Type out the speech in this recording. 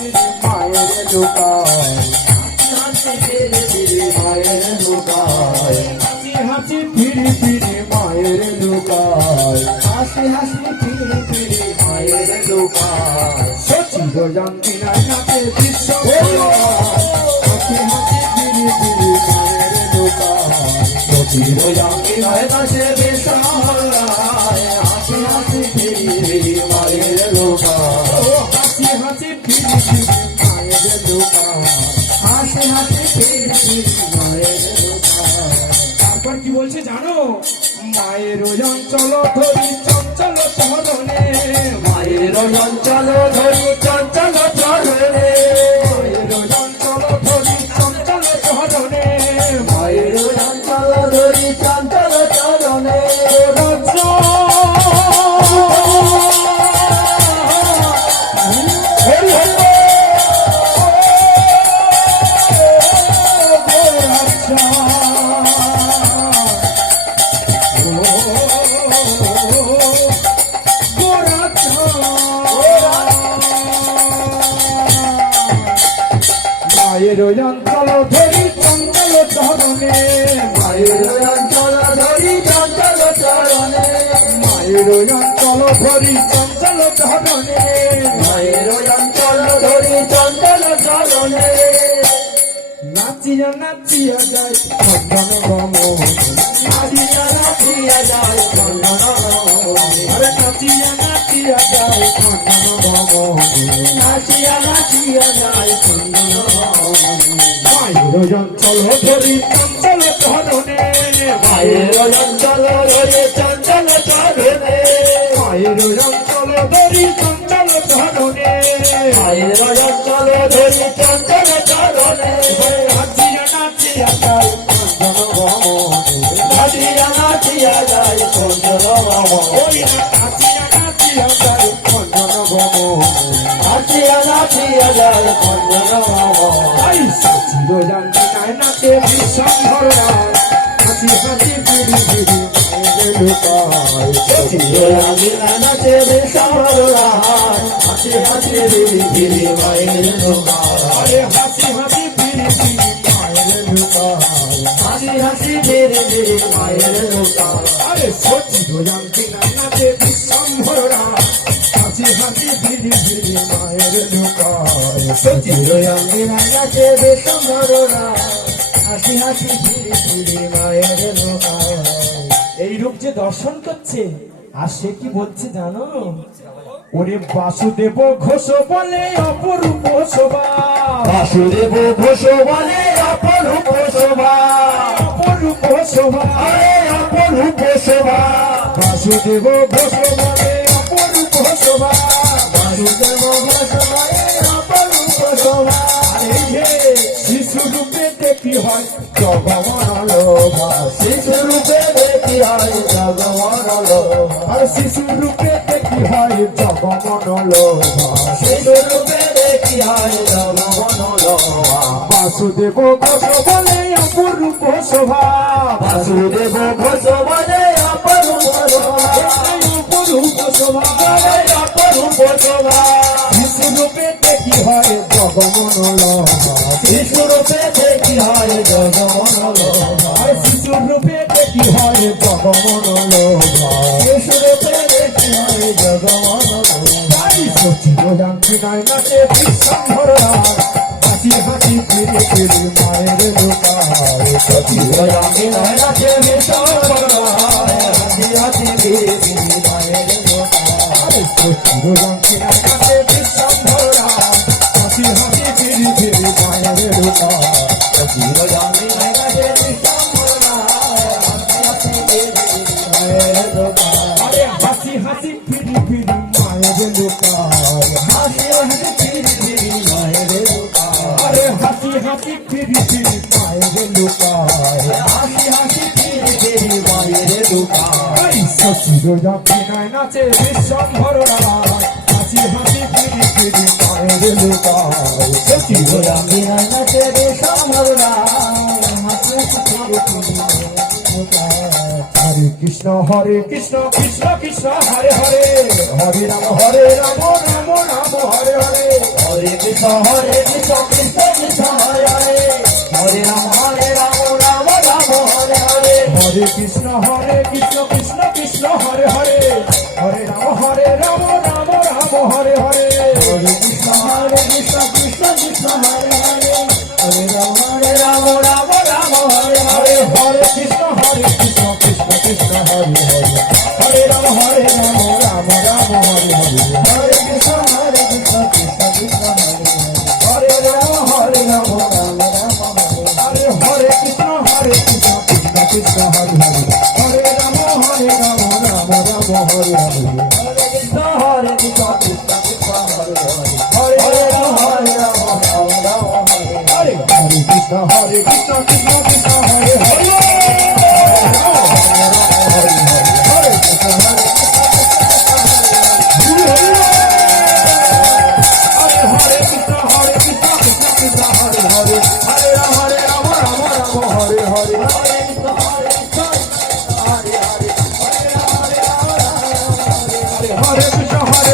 মায়ের লুকায় হাসি ফিরে ফিরে মায়ের লুকায় হাসি হাসি ফিরে ফিরে মায়ের লুকায় হাসি হাসি ফিরে ফিরে মায়ের লুকায় সচিব জানতি না নাতে বিশ্ব হাসি হাসি ফিরে ফিরে মায়ের লুকায় সচিব জানতি না নাতে বিশ্ব হাসি হাসি ফিরে ফিরে মায়ের লুকায় হাসি হাসি ফিরে ফিরে মায়ের লুকায় হাসি হাসি ফিরে ফিরে মায়ের লুকায়। তারপর কি বলছে জানো? মায়ের অঞ্চল ধরি চঞ্চল চরণে মায়ের অঞ্চল ধরি চঞ্চল চরণে মায়ের অঞ্চল ধরি চঞ্চল চরণে মায়ের অঞ্চল ধরি চঞ্চল চরণে মায়ের অঞ্চল ধরি চঞ্চল চরণে মায়ের অঞ্চল ধরি চঞ্চল চরণে মায়ের অঞ্চল ধরি চঞ্চল চরণে মায়ের অঞ্চল ধরি চঞ্চল চরণে নাচিয়া নাচিয়া যায় চন্দন গম নাচিয়া নাচিয়া যায় চন্দন আরে নাচিয়া নাচিয়া যায় চন্দন গম নাচিয়া নাচিয়া যায় চন্দন মায়ের অঞ্চল ধরি চঞ্চল চরণে মায়ের অঞ্চল ধরি চঞ্চল চরণে মায়ের অঞ্চল ধরি চঞ্চল চরণে মায়ের অঞ্চল ধরি চঞ্চল চরণে নাচিয়া নাচিয়া যায় চন্দন গম নাচিয়া নাচিয়া যায় চন্দন গম ওই নাচিয়া নাচিয়া যায় চন্দন গম নাচিয়া নাচিয়া যায় চন্দন গম সচিব জানতি নাই নাচে বিশ্বম্ভর হাসি হাসি ফিরি ফিরি মায়ের লুকায় সচিব জানতি নাই নাচে বিশ্বম্ভর হাসি হাসি ফিরি ফিরি মায়ের লুকায় হাসি হাসি ফিরি ফিরি মায়ের লুকায় হাসি হাসি ফিরি ফিরি মায়ের লুকায় আরে সচিব জানতি নাই নাচে বিশ্বম্ভর হাসি হাসি ফিরি ফিরি মায়ের লুকায় সচিব জানতি নাই নাচে বিশ্বম্ভর হাসি হাসি ফিরি ফিরি মায়ের লুকায়। এই রূপ যে দর্শন করছে আর সে কি বলছে জানো? ওরে বাসুদেব ঘোষ বলে অপরূপ শোভা বাসুদেব ঘোষ বলে অপরূপ শোভা অপরূপ শোভা আরে অপরূপ শোভা বাসুদেব ঘোষ বলে অপরূপ শোভা বাসুদেব ঘোষ বলে অপরূপ শোভা আরে শিশু রূপে দেখি হয় জগমন লোভা শিশু রূপে দেখি হয় জগমন লোভা আর শিশু রূপে দেখি হয় জগমন লোভা শিশু রূপে দেখি হয় জগমন লোভা বাসুদেব ঘোষ বলে অপরূপ শোভা বাসুদেব ঘোষ বলে অপরূপ শোভা অপরূপ শোভা অপরূপ শোভা শিশু রূপে দেখি হয় জগমন লোভা শিশু রূপে দেখি হয় জগমন লোভা শিশু রূপে দেখি হয় জগমন লোভা শিশু রূপে দেখি হয় জগমন লোভা সচিব জানতি নাই নাচে বিশ্বম্ভর হাসি হাসি ফিরি ফিরি মায়ের লুকায় সচিব জানতি নাই নাচে বিশ্বম্ভর হাসি হাসি ফিরি ফিরি মায়ের লুকায় সচিব জানতি নাই নাচে বিশ্বম্ভর হাসি হাসি ফিরি ফিরি মায়ের লুকায় সচিব জানতি নাই নাচে বিশ্বম্ভর হাসি হাসি ফিরি ফিরি মায়ের লুকায় আরে হাসি হাসি ফিরি ফিরি মায়ের লুকায় হাসি হাসি ফিরি ফিরি মায়ের লুকায় আরে হাসি হাসি ফিরি ফিরি মায়ের লুকায় হাসি হাসি ফিরি ফিরি মায়ের লুকায় সচিব জানতি নাই নাচে বিশ্বম্ভর হাসি হাসি ফিরি ফিরি মায়ের লুকায় সচিব জানতি নাই নাচে বিশ্বম্ভর হাসি হাসি ফিরি ফিরি মায়ের লুকায় Krishna Krishna Krishna Hare Hare Hare Ram Ram Ram Hare Hare Hare Krishna Krishna Krishna Hare Hare Hare Ram Ram Ram Hare Hare Hare Krishna Krishna Krishna Hare Hare Hare Ram Ram Ram Hare Hare Hare Krishna Krishna Krishna Hare Hare Hare Ram Ram Ram Hare Hare Hare Krishna Krishna Krishna Hare Hare Hare Ram Ram Ram Hare Hare Hare Krishna Krishna Krishna Hare Hare Hare Ram Ram Ram Ram Hare Hare Hare Krishna Krishna Krishna Hare Hare Hare Ram Ram Ram Hare Hare Hare Krishna Krishna Krishna Hare Hare Hare Hare Ram Ram Ram Ram Hare Hare Hare Krishna Krishna Krishna Hare Hare Hare Krishna, Hare